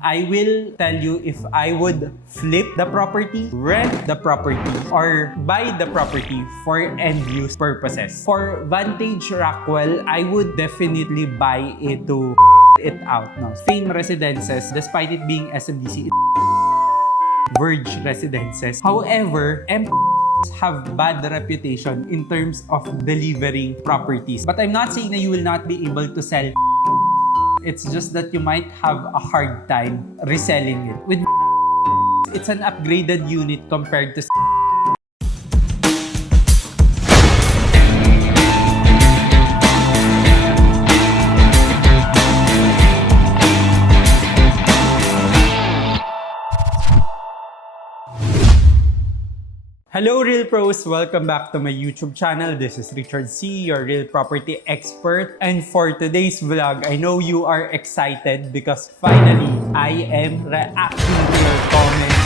I will tell you if I would flip the property, rent the property, or buy the property for end-use purposes. For Vantage Rockwell, I would definitely buy it to it out. No, same residences, despite it being SMDC, Verge Residences. However, have bad reputation in terms of delivering properties. But I'm not saying that you will not be able to sell. It's just that you might have a hard time reselling it. With it's an upgraded unit compared to Hello Realpros! Welcome back to my YouTube channel. This is Richard C, your real property expert. And for today's vlog, I know you are excited because finally, I am reacting to your comments.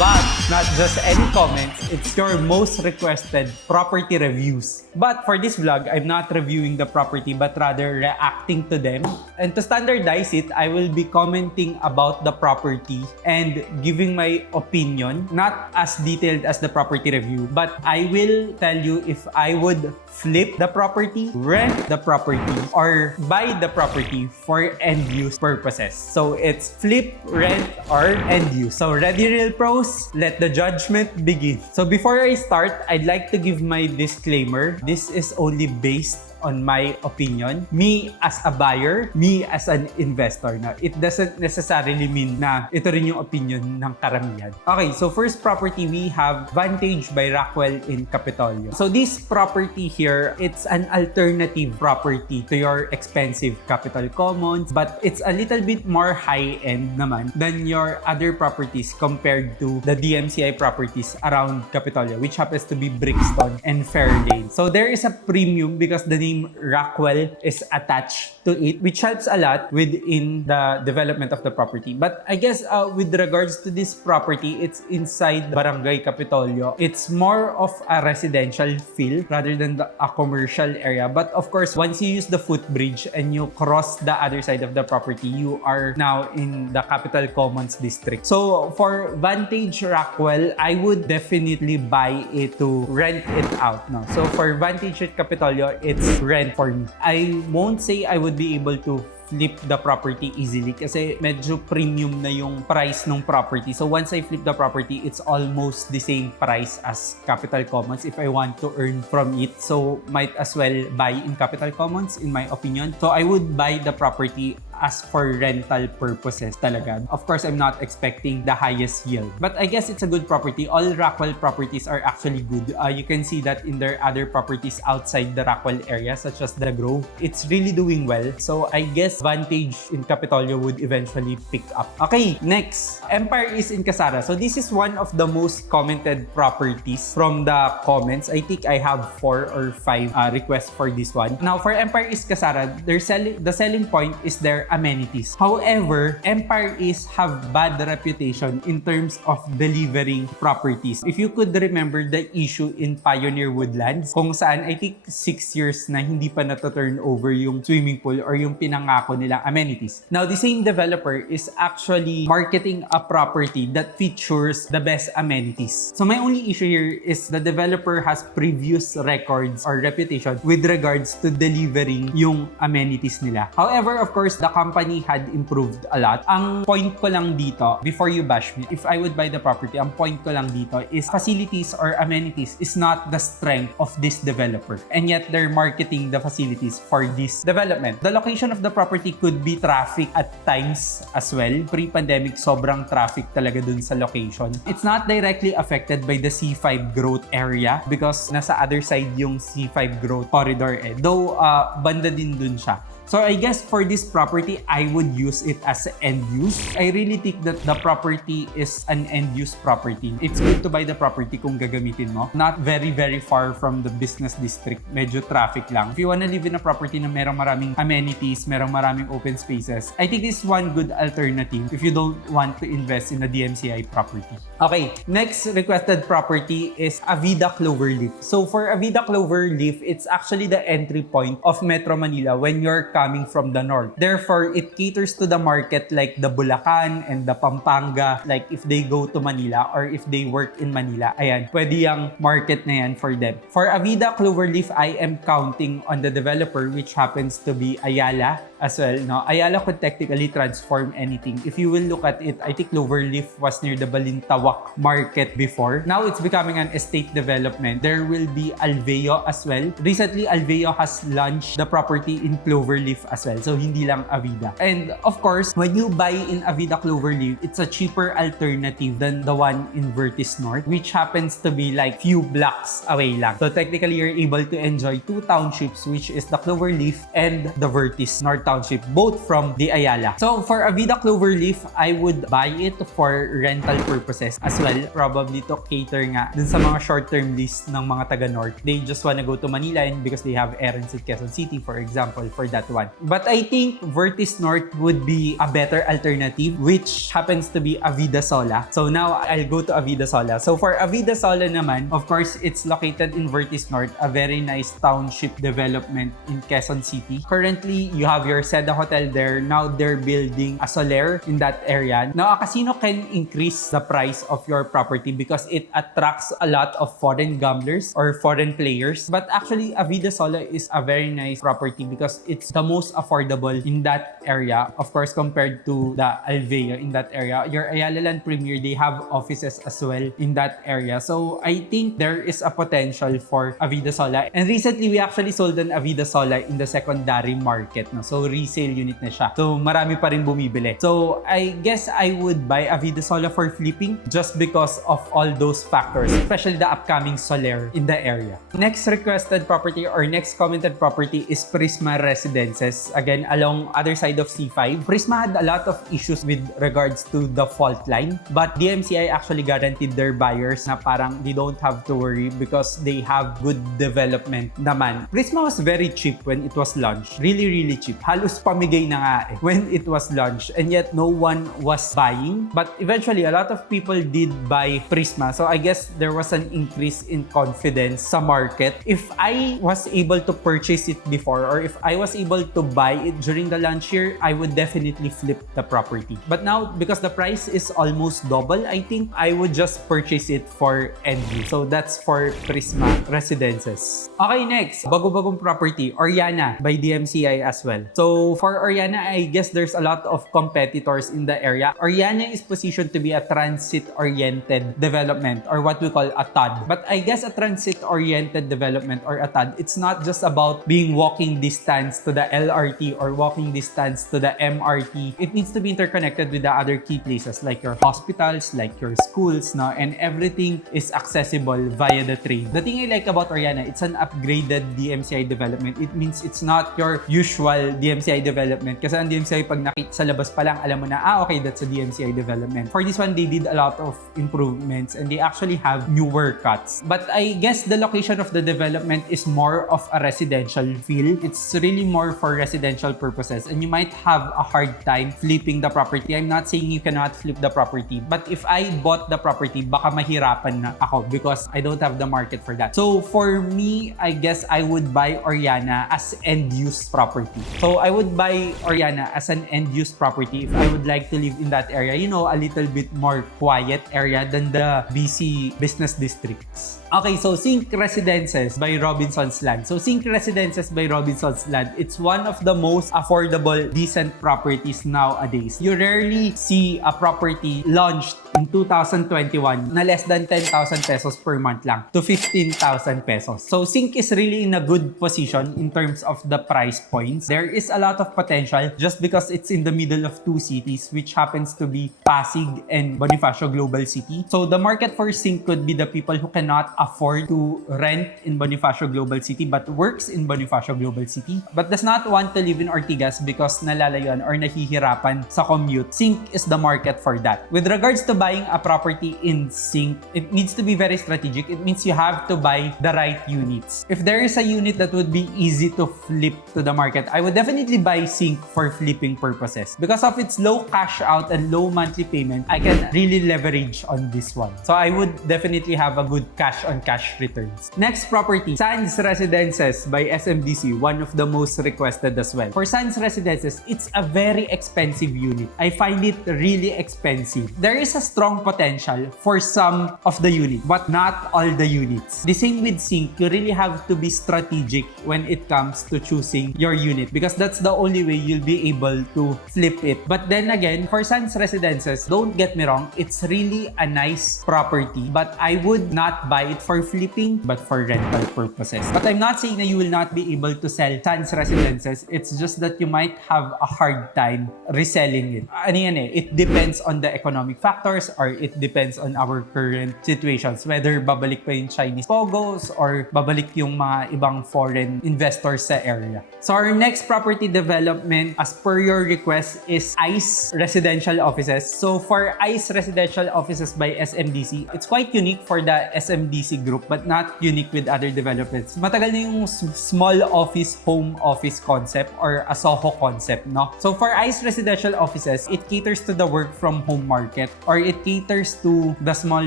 But not just any comments, it's your most requested property reviews. But for this vlog, I'm not reviewing the property but rather reacting to them. And to standardize it, I will be commenting about the property and giving my opinion, not as detailed as the property review, but I will tell you if I would flip the property, rent the property, or buy the property for end-use purposes. So it's flip, rent, or end-use. So ready, Realpros? Let the judgment begin. So before I start, I'd like to give my disclaimer. This is only based on my opinion. Me as a buyer, me as an investor. Now, it doesn't necessarily mean na ito rin yung opinion ng karamihan. Okay, so first property, we have Vantage by Rockwell in Capitolio. So this property here, it's an alternative property to your expensive Capital Commons, but it's a little bit more high-end naman than your other properties compared to the DMCI properties around Capitolio, which happens to be Brixton and Fairlane. So there is a premium because the name Rockwell is attached to it, which helps a lot within the development of the property. But I guess with regards to this property, it's inside Barangay Capitolio. It's more of a residential feel rather than a commercial area. But of course, once you use the footbridge and you cross the other side of the property, you are now in the Capital Commons district. So for Vantage Rockwell, I would definitely buy it to rent it out. No? So for Vantage at Capitolio, it's rent for me. I won't say I would be able to flip the property easily kasi medyo premium na yung price ng property. So once I flip the property, it's almost the same price as Capital Commons if I want to earn from it. So might as well buy in Capital Commons in my opinion. So I would buy the property as for rental purposes talaga. Of course, I'm not expecting the highest yield. But I guess it's a good property. All Rockwell properties are actually good. You can see that in their other properties outside the Rockwell area, such as the Grove. It's really doing well. So I guess Vantage in Capitolio would eventually pick up. Okay, next. Empire is in Kasara. So this is one of the most commented properties from the comments. I think I have 4 or 5 requests for this one. Now, for Empire is Kasara, the selling point is their amenities. However, Empire East have bad reputation in terms of delivering properties. If you could remember the issue in Pioneer Woodlands, kung saan I think 6 years na hindi pa na-turn over yung swimming pool or yung pinangako nilang amenities. Now, the same developer is actually marketing a property that features the best amenities. So my only issue here is the developer has previous records or reputation with regards to delivering yung amenities nila. However, of course, the company had improved a lot. Ang point ko lang dito, before you bash me, if I would buy the property, ang point ko lang dito is facilities or amenities is not the strength of this developer. And yet, they're marketing the facilities for this development. The location of the property could be traffic at times as well. Pre-pandemic, sobrang traffic talaga dun sa location. It's not directly affected by the C5 growth area because nasa other side yung C5 growth corridor eh. Though, banda din dun siya. So I guess for this property, I would use it as end use. I really think that the property is an end use property. It's good to buy the property kung gagamitin mo. Not very far from the business district. Medyo traffic lang. If you wanna live in a property na merong maraming amenities, merong maraming open spaces, I think this is one good alternative if you don't want to invest in a DMCI property. Okay, next requested property is Avida Cloverleaf. So for Avida Cloverleaf, it's actually the entry point of Metro Manila when you're coming from the north. Therefore, it caters to the market like the Bulacan and the Pampanga, like if they go to Manila or if they work in Manila. Ayan, pwede yung market na yan for them. For Avida Cloverleaf, I am counting on the developer, which happens to be Ayala as well. No? Ayala could technically transform anything. If you will look at it, I think Cloverleaf was near the Balintawak market before. Now it's becoming an estate development. There will be Alveo as well. Recently, Alveo has launched the property in Cloverleaf as well. So hindi lang Avida. And of course, when you buy in Avida Cloverleaf, it's a cheaper alternative than the one in Vertis North, which happens to be like few blocks away lang. So technically, you're able to enjoy two townships, which is the Cloverleaf and the Vertis North Township, both from the Ayala. So for Avida Cloverleaf, I would buy it for rental purposes as well. Probably to cater nga dun sa mga short-term lease ng mga taga-North. They just wanna go to Manila and because they have errands in Quezon City, for example, for that one. But I think Vertis North would be a better alternative, which happens to be Avida Sola. So now, I'll go to Avida Sola. So for Avida Sola naman, of course, it's located in Vertis North, a very nice township development in Quezon City. Currently, you have your Seda Hotel there. Now, they're building a Soler in that area. Now, a casino can increase the price of your property because it attracts a lot of foreign gamblers or foreign players. But actually, Avida Sola is a very nice property because it's the most affordable in that area. Of course, compared to the Alveo in that area. Your Ayala Land Premier, they have offices as well in that area. So, I think there is a potential for Avida Sola. And recently, we actually sold an Avida Sola in the secondary market. No? So, resale unit na siya. So, marami pa rin bumibili. So, I guess I would buy Avida Sola for flipping just because of all those factors, especially the upcoming Soler in the area. Next requested property or next commented property is Prisma Residences. Again, along other side of C5. Prisma had a lot of issues with regards to the fault line, but DMCI actually guaranteed their buyers na parang they don't have to worry because they have good development naman. Prisma was very cheap when it was launched. Really cheap. Halos pamigay na nga when it was launched, and yet no one was buying. But eventually, a lot of people did buy Prisma. So I guess there was an increase in confidence sa market. If I was able to purchase it before or if I was able to buy it during the launch year, I would definitely flip the property. But now, because the price is almost double, I think I would just purchase it for end use. So that's for Prisma Residences. Okay, next. Bago-bagong property, Oriana by DMCI as well. So for Oriana, I guess there's a lot of competitors in the area. Oriana is positioned to be a transit-oriented development or what we call a TOD. But I guess a transit-oriented development or a TOD, it's not just about being walking distance to the LRT or walking distance to the MRT. It needs to be interconnected with the other key places like your hospitals, like your schools, no? And everything is accessible via the train. The thing I like about Oriana, it's an upgraded DMCI development. It means it's not your usual DMCI development. Kasi ang DMCI, pag nakita sa labas pa lang, alam mo na, okay, that's a DMCI development. For this one, they did a lot of improvements and they actually have newer cuts. But I guess the location of the development is more of a residential feel. It's really more for residential purposes and you might have a hard time flipping the property. I'm not saying you cannot flip the property, but if I bought the property, baka mahirapan na ako because I don't have the market for that. So for me, I guess I would buy Oriana as end-use property. So I would buy Oriana as an end-use property if I would like to live in that area, you know, a little bit more quiet area than the BC business districts. Okay, so Sync Residences by Robinson's Land. So Sync Residences by Robinson's Land, it's one of the most affordable, decent properties nowadays. You rarely see a property launched in 2021 na less than 10,000 pesos per month lang to 15,000 pesos. So Sync is really in a good position in terms of the price points. There is a lot of potential just because it's in the middle of two cities, which happens to be Pasig and Bonifacio Global City. So the market for Sync could be the people who cannot afford to rent in Bonifacio Global City but works in Bonifacio Global City but does not want to live in Ortigas because nalalayuan or nahihirapan sa commute. Sync is the market for that. With regards to buying a property in Sync, it needs to be very strategic. It means you have to buy the right units. If there is a unit that would be easy to flip to the market, I would definitely buy Sync for flipping purposes. Because of its low cash out and low monthly payment, I can really leverage on this one. So I would definitely have a good cash on cash returns. Next property, Sands Residences by SMDC, one of the most requested as well. For Sands Residences, it's a very expensive unit. I find it really expensive. There is a strong potential for some of the units, but not all the units. The same with Sync, you really have to be strategic when it comes to choosing your unit because that's the only way you'll be able to flip it. But then again, for Sands Residences, don't get me wrong, it's really a nice property, but I would not buy it for flipping, but for rental purposes. But I'm not saying that you will not be able to sell Sands Residences. It's just that you might have a hard time reselling it. Ano yan eh, it depends on the economic factors or it depends on our current situations. Whether babalik pa yung Chinese pogos or babalik yung mga ibang foreign investors sa area. So our next property development, as per your request, is ICE Residential Offices. So for ICE Residential Offices by SMDC, it's quite unique for the SMDC group but not unique with other developments. Matagal na yung small office, home office concept or a SOHO concept, no? So for ICE Residential Offices, it caters to the work from home market or it caters to the small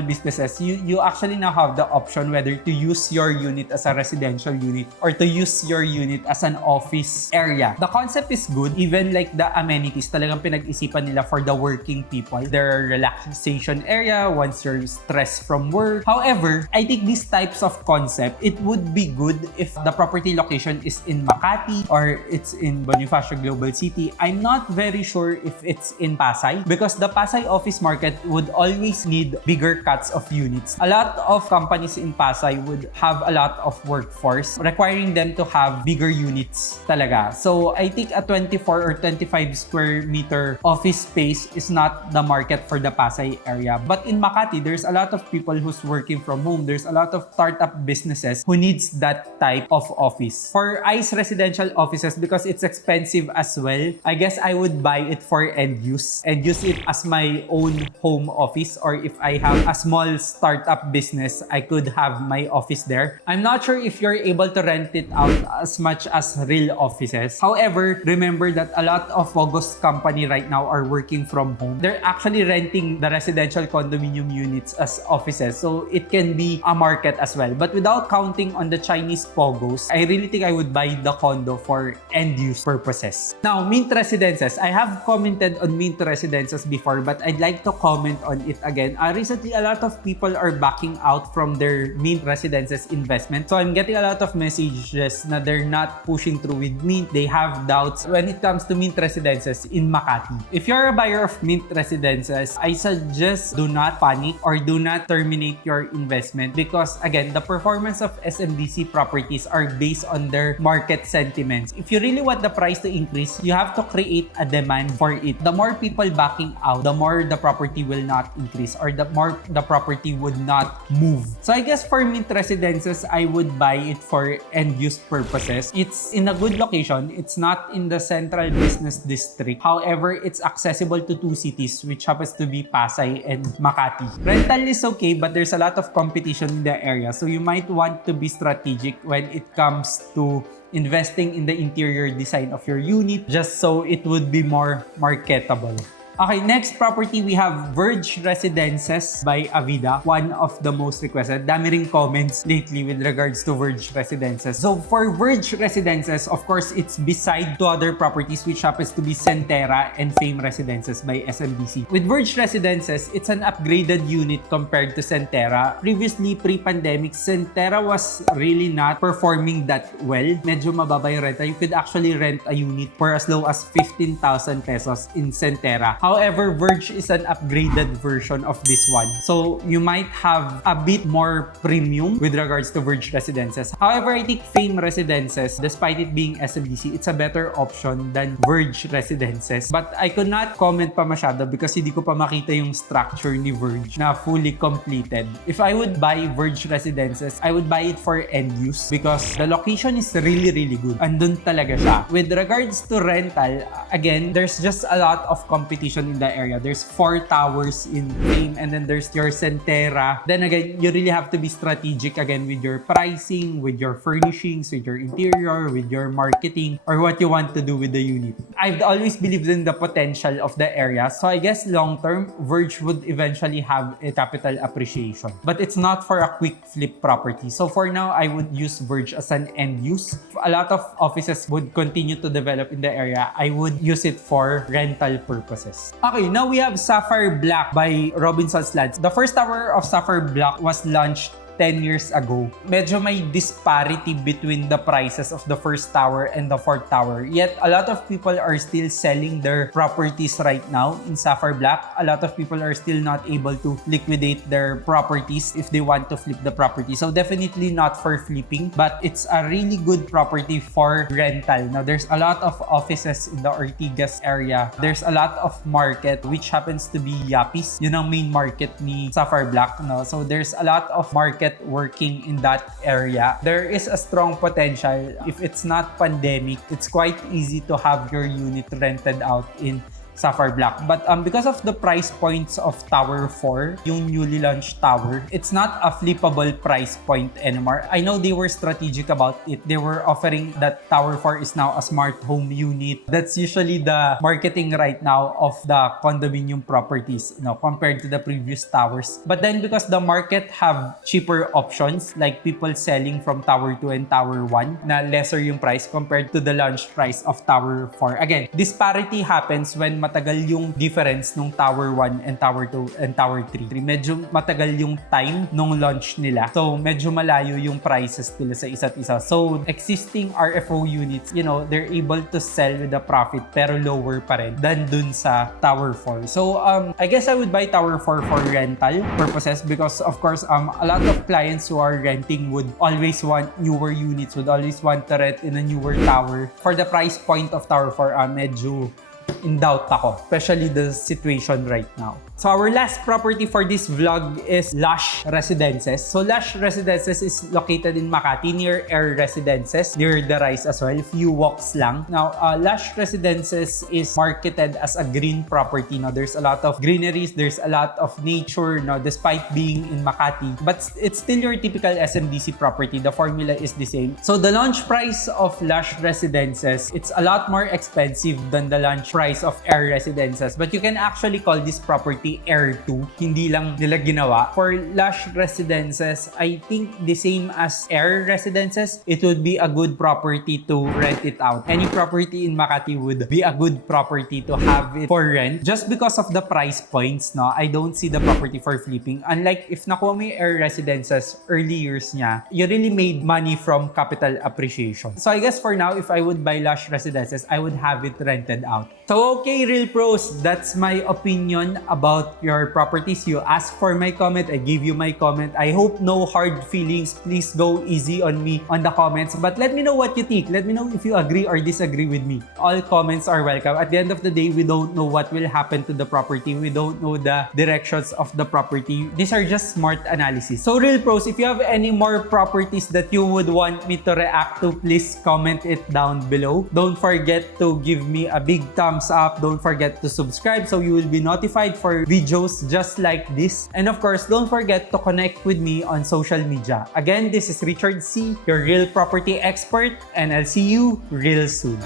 businesses. You actually now have the option whether to use your unit as a residential unit or to use your unit as an office area. The concept is good. Even like the amenities, talagang pinag-isipan nila for the working people. Their relaxation area once you're stressed from work. However, I think these types of concept, it would be good if the property location is in Makati or it's in Bonifacio Global City. I'm not very sure if it's in Pasay because the Pasay office market would always need bigger cuts of units. A lot of companies in Pasay would have a lot of workforce requiring them to have bigger units talaga. So I think a 24 or 25 square meter office space is not the market for the Pasay area. But in Makati, there's a lot of people who's working from home. There's a lot of startup businesses who needs that type of office. For ICE Residential Offices, because it's expensive as well, I guess I would buy it for end use and use it as my own home office, or if I have a small startup business, I could have my office there. I'm not sure if you're able to rent it out as much as real offices. However, remember that a lot of Fogos company right now are working from home. They're actually renting the residential condominium units as offices. So it can be a market as well. But without counting on the Chinese Pogos, I really think I would buy the condo for end-use purposes. Now, Mint Residences. I have commented on Mint Residences before, but I'd like to comment on it again. Recently, a lot of people are backing out from their Mint Residences investment. So I'm getting a lot of messages na they're not pushing through with Mint. They have doubts when it comes to Mint Residences in Makati. If you're a buyer of Mint Residences, I suggest do not panic or do not terminate your investment because again, the performance of SMDC properties are based on their market sentiments. If you really want the price to increase, you have to create a demand for it. The more people backing out, the more the property will not increase or the more the property would not move. So I guess for Mint Residences, I would buy it for end-use purposes. It's in a good location. It's not in the central business district. However, it's accessible to two cities, which happens to be Pasay and Makati. Rental is okay, but there's a lot of competition in the area. So you might want to be strategic when it comes to investing in the interior design of your unit just so it would be more marketable. Okay, next property, we have Verge Residences by Avida, one of the most requested. Dami ring comments lately with regards to Verge Residences. So for Verge Residences, of course, it's beside two other properties which happens to be Centera and Fame Residences by SMDC. With Verge Residences, it's an upgraded unit compared to Centera. Previously, pre-pandemic, Centera was really not performing that well. Medyo mababa yung renta. You could actually rent a unit for as low as 15,000 pesos in Centera. However, Verge is an upgraded version of this one. So you might have a bit more premium with regards to Verge Residences. However, I think Fame Residences, despite it being SMDC, it's a better option than Verge Residences. But I could not comment pa masyado because hindi ko pa makita yung structure ni Verge na fully completed. If I would buy Verge Residences, I would buy it for end use because the location is really, really good. Andun talaga siya. With regards to rental, again, there's just a lot of competition in the area. There's 4 towers in Fame and then there's your Centera. Then again, you really have to be strategic again with your pricing, with your furnishings, with your interior, with your marketing, or what you want to do with the unit. I've always believed in the potential of the area. So I guess long-term, Verge would eventually have a capital appreciation. But it's not for a quick flip property. So for now, I would use Verge as an end use. A lot of offices would continue to develop in the area. I would use it for rental purposes. Okay, now we have Sapphire Bloc by Robinson's Land. The first tower of Sapphire Bloc was launched 10 years ago. Medyo may disparity between the prices of the first tower and the fourth tower. Yet, a lot of people are still selling their properties right now in Sapphire Bloc. A lot of people are still not able to liquidate their properties if they want to flip the property. So, definitely not for flipping, but it's a really good property for rental. Now, there's a lot of offices in the Ortigas area. There's a lot of market, which happens to be Yapis. Yun ang main market ni Sapphire Bloc. No? So, there's a lot of market working in that area. There is a strong potential. If it's not pandemic, it's quite easy to have your unit rented out in Sapphire Bloc. But because of the price points of Tower 4, yung newly launched tower, it's not a flippable price point anymore. I know they were strategic about it. They were offering that Tower 4 is now a smart home unit. That's usually the marketing right now of the condominium properties, compared to the previous towers. But then because the market have cheaper options, like people selling from Tower 2 and Tower 1, na lesser yung price compared to the launch price of Tower 4. Again, disparity happens when matagal yung difference nung Tower 1 and Tower 2 and Tower 3. Medyo matagal yung time nung launch nila. So, medyo malayo yung prices nila sa isa't isa. So, existing RFO units, they're able to sell with a profit pero lower pa rin than dun sa Tower 4. So, I guess I would buy Tower 4 for rental purposes because, of course, a lot of clients who are renting would always want newer units, would always want to rent in a newer tower. For the price point of Tower 4, medyo in doubt ako, especially the situation right now. So our last property for this vlog is Lush Residences. So Lush Residences is located in Makati near Air Residences, near the Rise as well, few walks lang. Now, Lush Residences is marketed as a green property. Now, there's a lot of greeneries, there's a lot of nature, despite being in Makati. But it's still your typical SMDC property. The formula is the same. So the launch price of Lush Residences, it's a lot more expensive than the launch price of Air Residences. But you can actually call this property Air 2. Hindi lang nila ginawa. For Lush Residences, I think the same as Air Residences, it would be a good property to rent it out. Any property in Makati would be a good property to have it for rent. Just because of the price points, I don't see the property for flipping. Unlike if nakuha mo yung Air Residences, early years niya, you really made money from capital appreciation. So I guess for now, if I would buy Lush Residences, I would have it rented out. So okay, Realpros, that's my opinion about your properties. You asked for my comment, I gave you my comment. I hope no hard feelings. Please go easy on me on the comments. But let me know what you think. Let me know if you agree or disagree with me. All comments are welcome. At the end of the day, we don't know what will happen to the property. We don't know the directions of the property. These are just smart analysis. So Realpros, if you have any more properties that you would want me to react to, please comment it down below. Don't forget to give me a big thumbs up. Don't forget to subscribe so you will be notified for videos just like this. And of course, don't forget to connect with me on social media. Again, this is Richard C, your real property expert, and I'll see you real soon.